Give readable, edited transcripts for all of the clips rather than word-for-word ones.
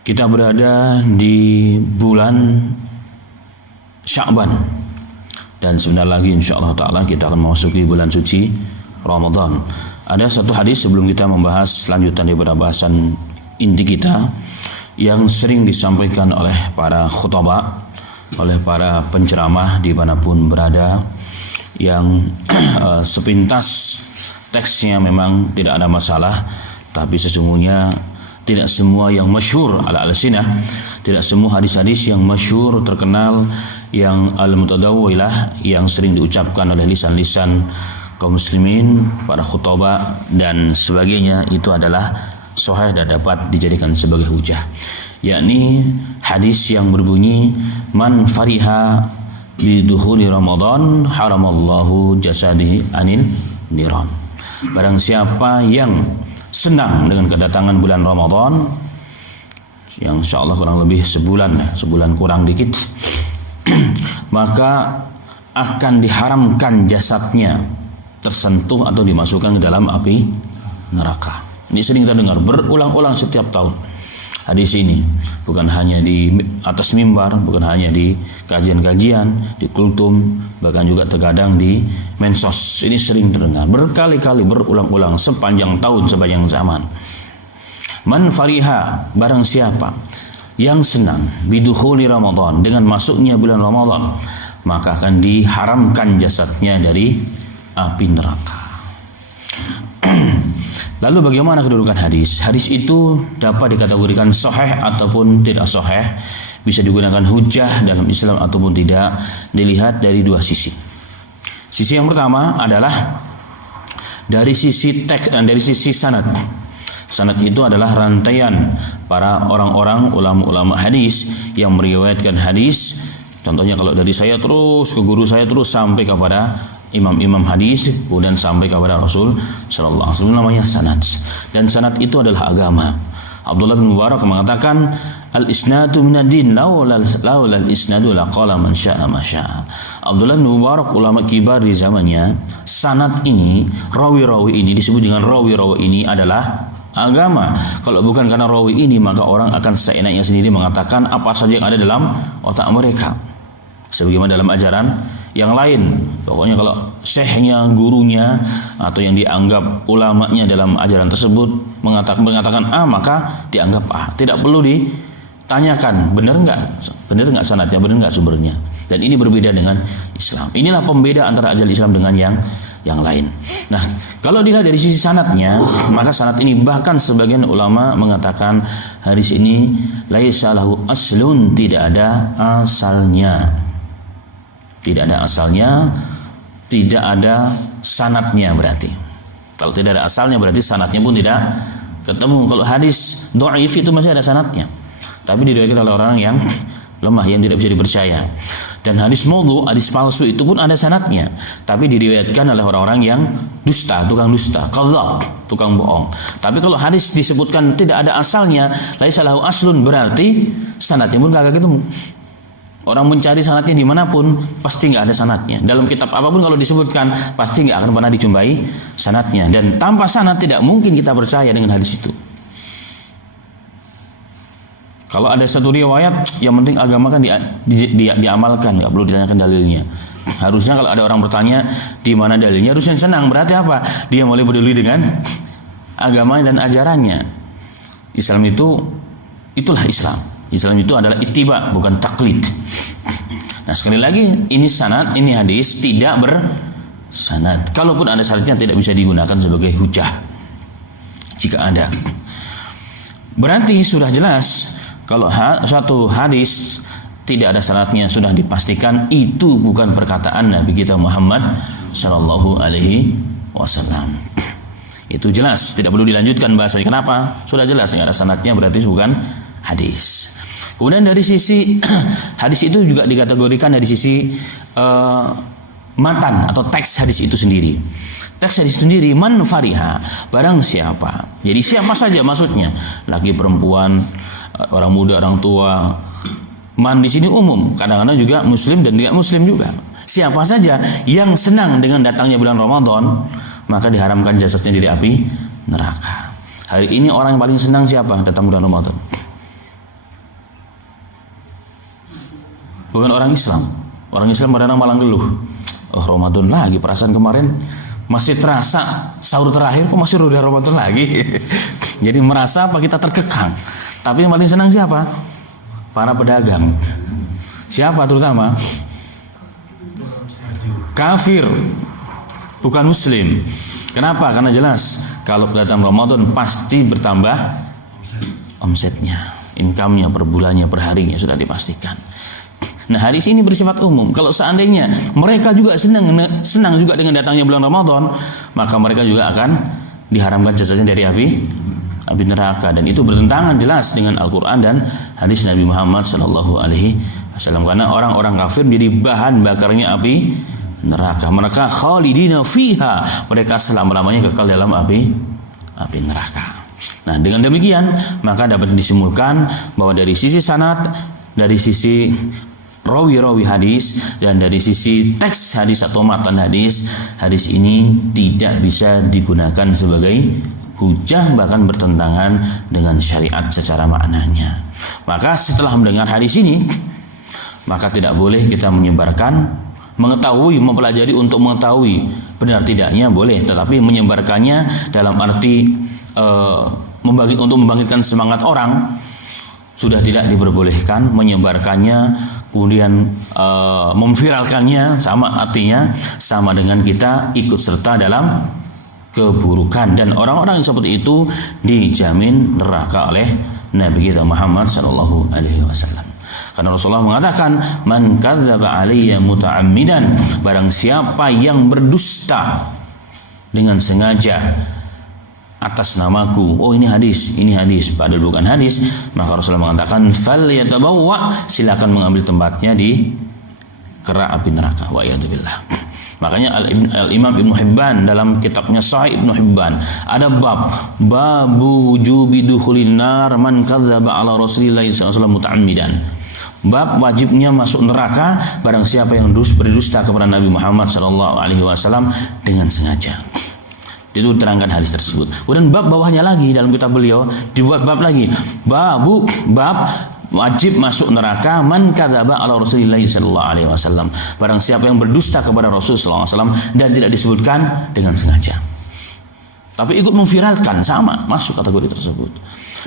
Kita berada di bulan Sya'ban dan sebentar lagi insyaallah ta'ala kita akan memasuki bulan suci Ramadan. Ada satu hadis sebelum kita membahas lanjutan daripada bahasan inti kita yang sering disampaikan oleh para khutbah, oleh para penceramah dimanapun berada, yang sepintas teksnya memang tidak ada masalah, tapi sesungguhnya tidak semua yang masyhur ala al-sinah, tidak semua hadis-hadis yang masyhur terkenal, yang al-mutadawwilah, yang sering diucapkan oleh lisan-lisan kaum muslimin, para khutbah dan sebagainya, itu adalah sahih dan dapat dijadikan sebagai hujah. Yakni hadis yang berbunyi man fariha bidukhuli Ramadan haramallahu jasadihi anil niran. Barang siapa yang senang dengan kedatangan bulan Ramadan, yang insyaallah kurang lebih sebulan kurang dikit, maka akan diharamkan jasadnya tersentuh atau dimasukkan ke dalam api neraka. Ini sering kita dengar berulang-ulang setiap tahun. Hadis ini bukan hanya di atas mimbar, bukan hanya di kajian-kajian, di kultum, bahkan juga terkadang di mensos. Ini sering terdengar berkali-kali, berulang-ulang sepanjang tahun, sepanjang zaman. Man fariha, barang siapa yang senang bidukhuli Ramadan, dengan masuknya bulan Ramadan, maka akan diharamkan jasadnya dari api neraka. Lalu bagaimana kedudukan hadis? Hadis itu dapat dikategorikan sahih ataupun tidak sahih, bisa digunakan hujah dalam Islam ataupun tidak, dilihat dari dua sisi. Sisi yang pertama adalah dari sisi teks dan dari sisi sanad. Sanad itu adalah rantaian para orang-orang ulama-ulama hadis yang meriwayatkan hadis. Contohnya kalau dari saya terus ke guru saya terus sampai kepada imam-imam hadis, kemudian sampai kepada Rasul sallallahu alaihi wasallam, namanya sanad. Dan sanad itu adalah agama. Abdullah bin Mubarak mengatakan al-isnadu minad-din, laula al-isnadu laqala man syaa ma syaa. Abdullah bin Mubarak, ulama kibar di zamannya, sanad ini, rawi-rawi ini, disebut dengan rawi-rawi ini adalah agama. Kalau bukan karena rawi ini, maka orang akan seenaknya sendiri mengatakan apa saja yang ada dalam otak mereka, sebagaimana dalam ajaran yang lain. Pokoknya kalau syekhnya, gurunya, atau yang dianggap ulamanya dalam ajaran tersebut mengatakan A, maka dianggap A. Tidak perlu ditanyakan benar enggak sanadnya, benar enggak sumbernya. Dan ini berbeda dengan Islam. Inilah pembeda antara ajaran Islam dengan yang lain. Nah, kalau dilihat dari sisi sanadnya, maka sanad ini bahkan sebagian ulama mengatakan hadis ini laisa lahu aslun, tidak ada asalnya. Tidak ada asalnya, tidak ada sanadnya berarti. Kalau tidak ada asalnya berarti sanadnya pun tidak ketemu. Kalau hadis dhaif itu masih ada sanadnya, tapi diriwayatkan oleh orang yang lemah, yang tidak bisa dipercaya. Dan hadis maudhu, hadis palsu itu pun ada sanadnya, tapi diriwayatkan oleh orang-orang yang dusta, tukang dusta, kadzdzab, tukang bohong. Tapi kalau hadis disebutkan tidak ada asalnya, laisa lahu aslun, berarti sanadnya pun kagak ketemu. Orang mencari sanadnya dimanapun pasti nggak ada sanadnya. Dalam kitab apapun kalau disebutkan pasti nggak akan pernah dijumpai sanadnya. Dan tanpa sanad tidak mungkin kita percaya dengan hadis itu. Kalau ada satu riwayat, yang penting agama kan diamalkan, nggak perlu ditanyakan dalilnya. Harusnya kalau ada orang bertanya di mana dalilnya, harusnya senang. Berarti apa? Dia mulai peduli dengan agama dan ajarannya. Islam itulah Islam. Islam itu adalah ittiba, bukan taklid. Nah, sekali lagi, ini sanad, ini hadis tidak bersanad. Kalaupun ada sanadnya tidak bisa digunakan sebagai hujah. Jika ada, berarti sudah jelas kalau suatu hadis tidak ada sanadnya, sudah dipastikan itu bukan perkataan Nabi kita Muhammad sallallahu alaihi wasallam. Itu jelas, tidak perlu dilanjutkan bahasanya. Kenapa? Sudah jelas, nggak ada sanadnya berarti bukan hadis. Kemudian dari sisi hadis itu juga dikategorikan dari sisi matan atau teks hadis itu sendiri. Teks hadis sendiri, man fariha, barang siapa. Jadi siapa saja maksudnya, laki perempuan, orang muda, orang tua. Man di sini umum, kadang-kadang juga muslim dan tidak muslim juga. Siapa saja yang senang dengan datangnya bulan Ramadan, maka diharamkan jasadnya dari api neraka. Hari ini orang yang paling senang siapa datang bulan Ramadan? bukan orang Islam. Orang Islam kadang malah ngeluh, oh Ramadan lagi, perasaan kemarin masih terasa sahur terakhir, kok masih udah Ramadan lagi. Jadi merasa apa, kita terkekang. Tapi yang paling senang siapa? Para pedagang. Siapa terutama? Kafir, bukan Muslim. Kenapa? Karena jelas kalau datang Ramadan pasti bertambah omsetnya, income-nya per bulannya, per harinya sudah dipastikan. Nah, hadis ini bersifat umum. Kalau seandainya mereka juga senang juga dengan datangnya bulan Ramadan, maka mereka juga akan diharamkan jasanya dari api neraka, dan itu bertentangan jelas dengan Al-Qur'an dan hadis Nabi Muhammad SAW. Karena orang-orang kafir menjadi bahan bakarnya api neraka. Mereka khalidina fiha, mereka selama-lamanya kekal dalam api neraka. Nah, dengan demikian maka dapat disimpulkan bahwa dari sisi sanad, dari sisi rawi-rawi hadis, dan dari sisi teks hadis atau matan hadis ini tidak bisa digunakan sebagai hujah, bahkan bertentangan dengan syariat secara maknanya. Maka setelah mendengar hadis ini, maka tidak boleh kita menyebarkan, mengetahui, mempelajari untuk mengetahui benar tidaknya boleh, tetapi menyebarkannya dalam arti untuk membangkitkan semangat orang sudah tidak diperbolehkan. Menyebarkannya kemudian memviralkannya artinya sama dengan kita ikut serta dalam keburukan, dan orang-orang yang seperti itu dijamin neraka oleh Nabi kita Muhammad SAW. Karena Rasulullah mengatakan, man kadzdzaba alayya muta'ammidan, barang siapa yang berdusta dengan sengaja atas namaku. Oh, ini hadis padahal bukan hadis. Maka Rasulullah mengatakan, falyatabawwa, silakan mengambil tempatnya di kerak api neraka. Wa iyadzubillah. Makanya Al-Imam Ibnu Hibban dalam kitabnya Sahih Ibnu Hibban ada babu wujubi dukhulin nar man kadzdzaba ala Rasulillah sallallahu alaihi wasallam muta'ammidan. Bab wajibnya masuk neraka barang siapa yang berdusta kepada Nabi Muhammad sallallahu alaihi wasallam dengan sengaja. Itu terangkan hadis tersebut. Kemudian bab bawahnya lagi dalam kitab beliau dibuat bab lagi. Bab wajib masuk neraka man kadzdzaba ala Rasulillah sallallahu alaihi wasallam. Barang siapa yang berdusta kepada Rasul sallallahu alaihi wasallam dan tidak disebutkan dengan sengaja, tapi ikut memviralkan, sama masuk kategori tersebut.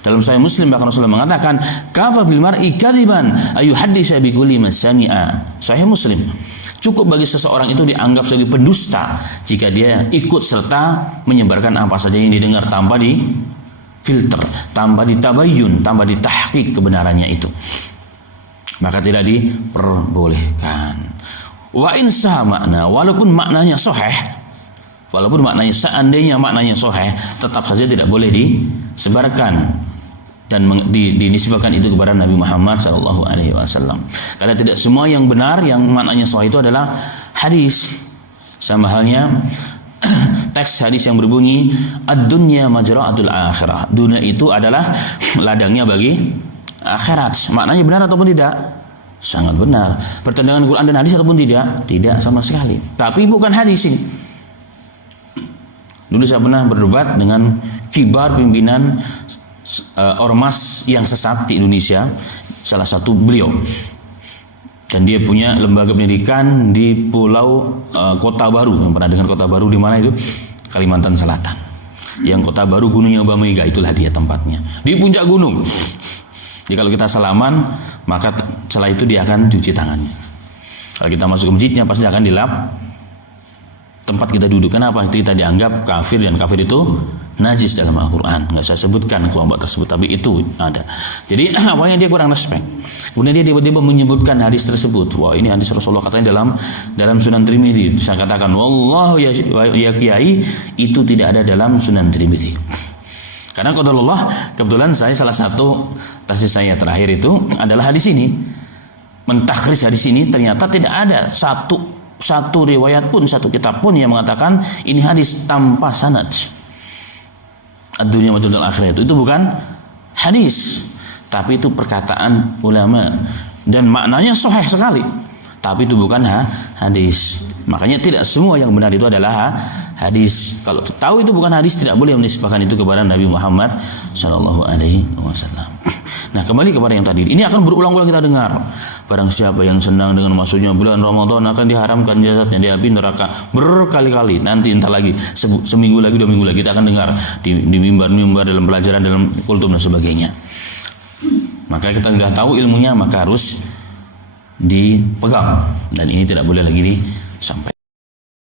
Dalam Sahih Muslim bahkan Rasulullah mengatakan, kafa bil mar'i kadziban ayuhaddisa bi kulli ma sami'a. Sahih Muslim, cukup bagi seseorang itu dianggap sebagai pendusta jika dia ikut serta menyebarkan apa saja yang didengar tanpa di filter, tanpa ditabayyun, tanpa ditahqiq kebenarannya itu, maka tidak diperbolehkan. Wa in sah makna, walaupun maknanya sahih, seandainya maknanya sahih, tetap saja tidak boleh disebarkan dan dinisbahkan itu kepada Nabi Muhammad sallallahu alaihi wasallam. Karena tidak semua yang benar yang maknanya sahih itu adalah hadis. Sama halnya teks hadis yang berbunyi ad-dunya majra'atul akhirah. Dunia itu adalah ladangnya bagi akhirat. Maknanya benar ataupun tidak? Sangat benar. Bertentangan Quran dan hadis ataupun tidak? Tidak sama sekali. Tapi bukan hadis ini. Dulu saya pernah berdebat dengan kibar pimpinan ormas yang sesat di Indonesia, salah satu beliau, dan dia punya lembaga pendidikan di Pulau Kota Baru. Yang pernah dengar Kota Baru di mana itu? Kalimantan Selatan. Yang Kota Baru gunungnya Bamega, itulah dia tempatnya, di puncak gunung. Jadi kalau kita salaman, maka setelah itu dia akan cuci tangannya. Kalau kita masuk ke masjidnya pasti akan dilap tempat kita duduk. Kenapa? Itu kita dianggap kafir, dan kafir itu najis dalam Al-Quran. Nggak saya sebutkan kelompok tersebut, tapi itu ada. Jadi awalnya dia kurang respect, kemudian dia tiba-tiba menyebutkan hadis tersebut. Wah, ini hadis Rasulullah katanya dalam Sunan Tirmidzi. Saya katakan, wallahu ya kiai, itu tidak ada dalam Sunan Tirmidzi. Karena qadarullah, kebetulan saya salah satu tesis saya terakhir itu adalah hadis ini. Mentakhris hadis ini, ternyata tidak ada satu riwayat pun, satu kitab pun yang mengatakan ini hadis tanpa sanad. Ad-dunya majra'atul akhirah itu bukan hadis, tapi itu perkataan ulama dan maknanya sahih sekali, tapi itu bukan hadis. Makanya tidak semua yang benar itu adalah hadis. Kalau tahu itu bukan hadis, tidak boleh menisbahkan itu kepada Nabi Muhammad sallallahu alaihi wasallam. Nah, kembali kepada yang tadi. Ini akan berulang-ulang kita dengar. Barang siapa yang senang dengan masuknya bulan Ramadan akan diharamkan jasadnya di api neraka berkali-kali. Nanti entar lagi seminggu lagi, 2 minggu lagi kita akan dengar di mimbar-mimbar, dalam pelajaran, dalam kultum dan sebagainya. Maka kita sudah tahu ilmunya, maka harus dipegang, dan ini tidak boleh lagi disampaikan.